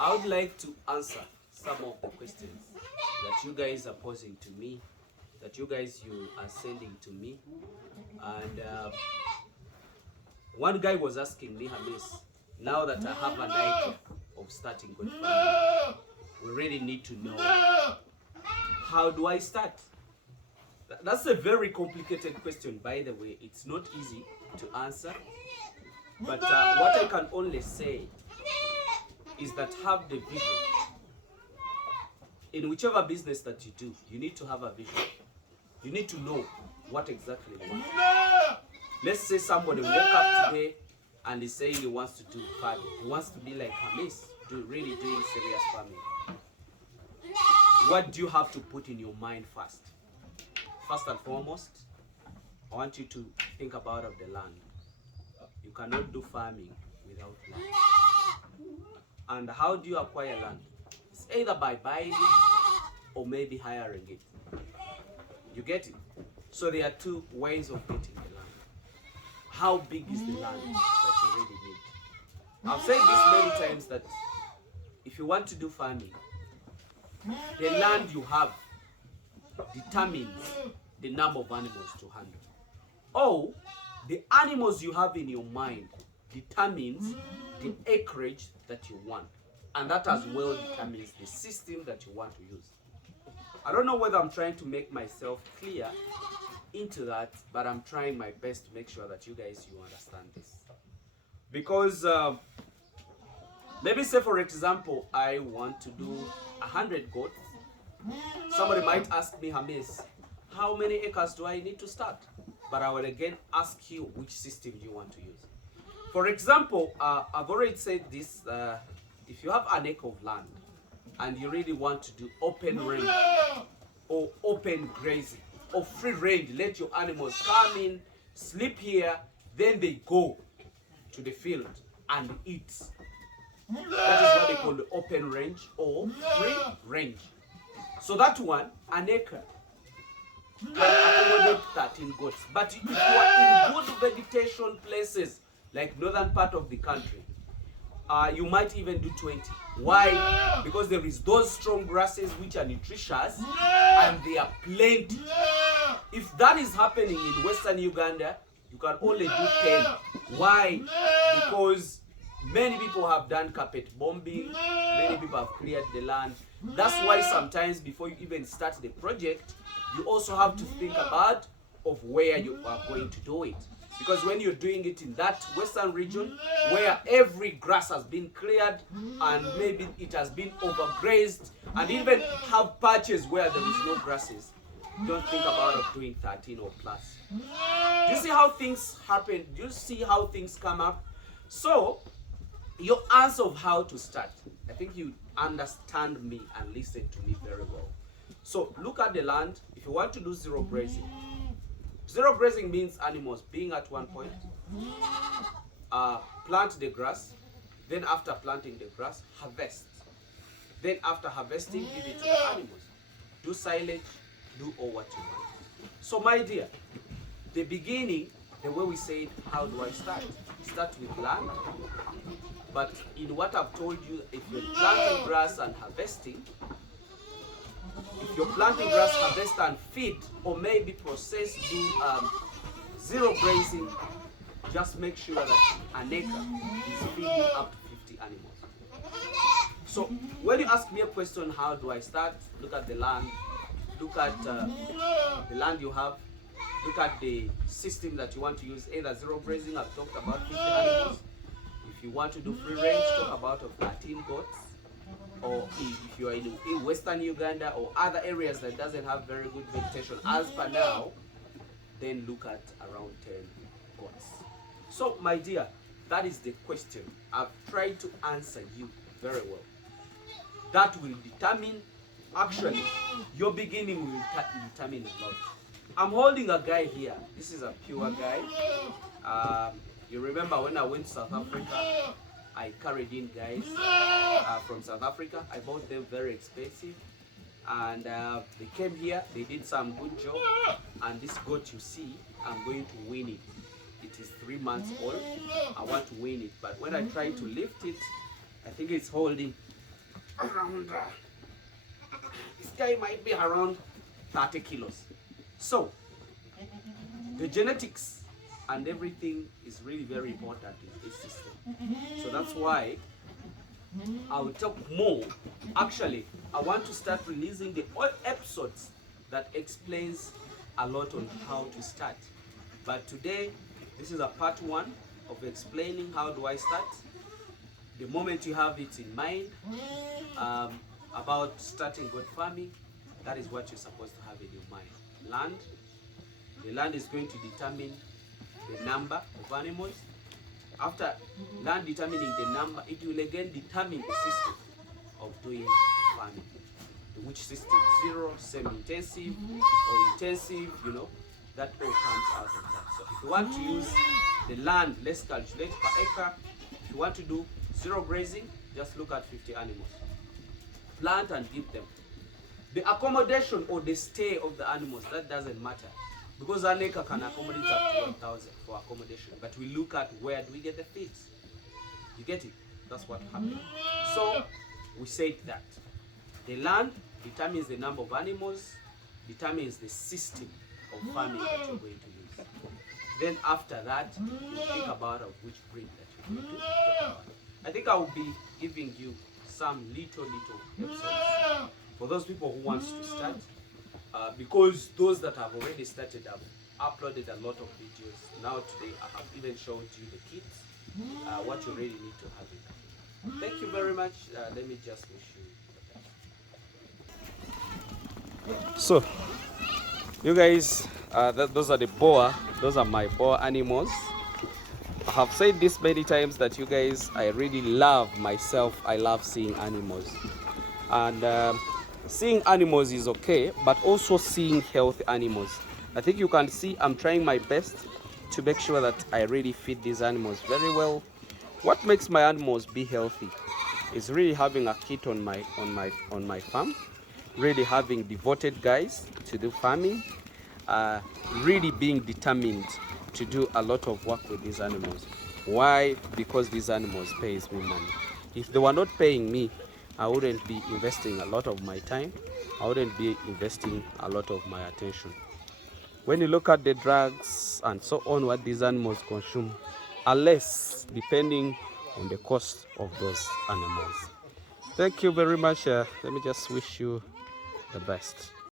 I would like to answer some of the questions that you guys are posing to me, that you are sending to me. And one guy was asking me, Hamis, now that I have an idea of starting good farming, we really need to know, how do I start? That's a very complicated question, by the way. It's not easy to answer. But what I can only say is that have the vision. In whichever business that you do, you need to have a vision. You need to know what exactly you want. Let's say somebody woke up today and is saying he wants to do farming. He wants to be like Hamis, really doing serious farming. What do you have to put in your mind first? First and foremost, I want you to think about of the land. You cannot do farming without land. And how do you acquire land? It's either by buying it or maybe hiring it. You get it? So there are two ways of getting the land. How big is the land that you really need? I've said this many times that if you want to do farming, the land you have determines the number of animals to handle. Or the animals you have in your mind determines the acreage that you want. And that as well determines the system that you want to use. I don't know whether I'm trying to make myself clear into that, but I'm trying my best to make sure that you understand this. Because maybe say for example, I want to do 100 goats. Somebody might ask me, Hamis, how many acres do I need to start? But I will again ask you which system you want to use. For example, I've already said this, if you have an acre of land and you really want to do open range or open grazing or free range, let your animals come in, sleep here, then they go to the field and eat. That is what they call the open range or free range. So that one, an acre, can accommodate 13 goats. But if you are in good vegetation places, like northern part of the country, you might even do 20. Why? Because there is those strong grasses which are nutritious and they are plenty. If that is happening in western Uganda, you can only do 10. Why? Because many people have done carpet bombing, many people have cleared the land. That's why sometimes before you even start the project, you also have to think about of where you are going to do it. Because when you're doing it in that western region where every grass has been cleared and maybe it has been overgrazed and even have patches where there is no grasses, don't think about of doing 13 or plus. Do you see how things happen? Do you see how things come up? So, your answer of how to start, I think you understand me and listen to me very well. So, look at the land. If you want to do zero grazing, zero grazing means animals being at one point, plant the grass, then after planting the grass, harvest. Then after harvesting, give it to the animals. Do silage, do all what you want. So my dear, the beginning, the way we say it, how do I start? Start with land. But in what I've told you, if you're planting grass and harvesting, if you're planting grass, harvest and feed, or maybe process, do zero grazing, just make sure that an acre is feeding up to 50 animals. So when you ask me a question, how do I start? Look at the land, look at the land you have, look at the system that you want to use, either zero grazing, I've talked about 50 animals. If you want to do free range, talk about of 13 goats. Or if you are in western Uganda or other areas that doesn't have very good vegetation as per now, then look at around 10 goats. So my dear, that is the question. I've tried to answer you very well. That will determine, actually, your beginning will determine a lot. I'm holding a guy here. This is a pure guy. You remember when I went to South Africa, I carried in guys from South Africa. I bought them very expensive. And they came here, they did some good job. And this goat you see, I'm going to win it. It is 3 months old. I want to win it. But when I try to lift it, I think it's holding around, this guy might be around 30 kilos. So, the genetics and everything is really very important in this system. So that's why I will talk more. Actually, I want to start releasing the episodes that explains a lot on how to start. But today, this is a part 1 of explaining how do I start. The moment you have it in mind about starting goat farming, that is what you're supposed to have in your mind. Land. The land is going to determine the number of animals. After land determining the number, it will again determine the system of doing farming. Which system, 0, semi-intensive, or intensive, you know, that all comes out of that. So if you want to use the land, let's calculate per acre. If you want to do 0 grazing, just look at 50 animals. Plant and give them. The accommodation or the stay of the animals, that doesn't matter. Because an acre can accommodate up to 1,000 for accommodation. But we look at where do we get the feeds. You get it? That's what happened. So we said that the land determines the number of animals, determines the system of farming that you're going to use. Then after that, you think about which breed that you're going to talk about. I think I will be giving you some little episodes for those people who want to start. Because those that have already started have uploaded a lot of videos. Now today I have even showed you the kits, what you really need to have it. Thank you very much. Let me just wish you the best. So, you guys, those are the boa. Those are my boa animals. I have said this many times that you guys, I really love myself. I love seeing animals. And seeing animals is okay, but also seeing healthy animals. I think you can see I'm trying my best to make sure that I really feed these animals very well. What makes my animals be healthy is really having a kit on my farm, really having devoted guys to do farming, really being determined to do a lot of work with these animals. Why? Because these animals pays me money. If they were not paying me, I wouldn't be investing a lot of my time. I wouldn't be investing a lot of my attention. When you look at the drugs and so on, what these animals consume are less depending on the cost of those animals. Thank you very much. Let me just wish you the best.